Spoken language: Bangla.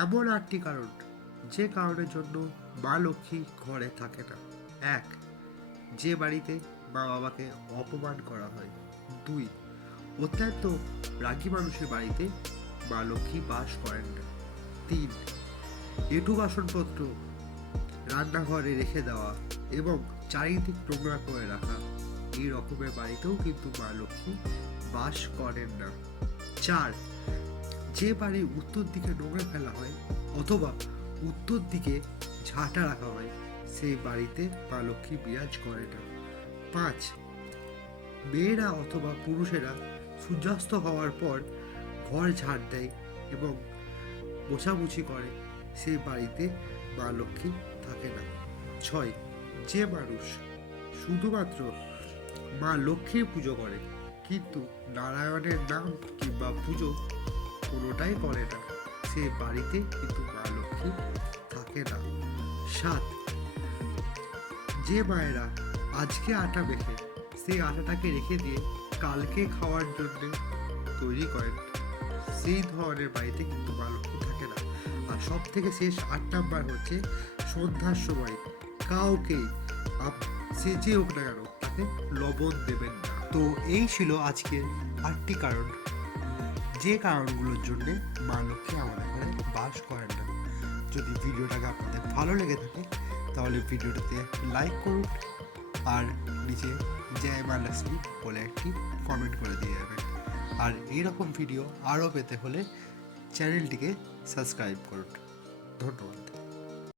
এমন 8টি কারণ যে কারণের জন্য মা লক্ষ্মী ঘরে থাকে না। 1. যে বাড়িতে মা বাবাকে অপমান করা হয়। 2. অত্যন্ত রাগী মানুষের বাড়িতে মা লক্ষ্মী বাস করেন না। 3. এঁঠো বাসনপত্র রান্নাঘরে রেখে দেওয়া এবং চারিদিক নোংরা করে রাখা, এই রকমের বাড়িতেও কিন্তু মা লক্ষ্মী বাস করেন না। 4. যে বাড়ির উত্তর দিকে নোংরা ফেলা হয় অথবা উত্তর দিকে ঝাঁটা রাখা হয়, সেই বাড়িতে মা লক্ষ্মী বিরাজ করে না। 5. মেয়েরা অথবা পুরুষেরা সূর্যাস্ত হওয়ার পর ঘর ঝাড় দেয় এবং মোছামুছি করে, সেই বাড়িতে মা লক্ষ্মী থাকে না। 6. যে মানুষ শুধুমাত্র মা লক্ষ্মীর পুজো করে কিন্তু নারায়ণের নাম কিংবা পুজো কোনোটাই করে না, সে বাড়িতে কিন্তু মা লক্ষ্মী থাকে না। 7. যে মায়েরা আজকে আটা মেখে সেই আটাটাকে রেখে দিয়ে কালকে খাওয়ার জন্য তৈরি করেন, সেই ধরনের বাড়িতে কিন্তু মা লক্ষ্মী থাকে না। আর সব থেকে শেষ 8 নাম্বার হচ্ছে সন্ধ্যার সময় কাউকে সে যে হোক না কেন তাকে লবণ দেবেন না। তো এই ছিল আজকের 8টি কারণ যে কারণগুলোর জন্য মা লক্ষ্মী আমাদের ঘরে বাস করেন না। যদি ভিডিওটাকে আপনাদের ভালো লেগে থাকে তাহলে ভিডিওটাতে লাইক করুন আর নিচে জয় মা লক্ষ্মী বলে একটি কমেন্ট করে দিয়ে যাবেন। আর এইরকম ভিডিও আরও পেতে হলে চ্যানেলটিকে সাবস্ক্রাইব করুন। ধন্যবাদ।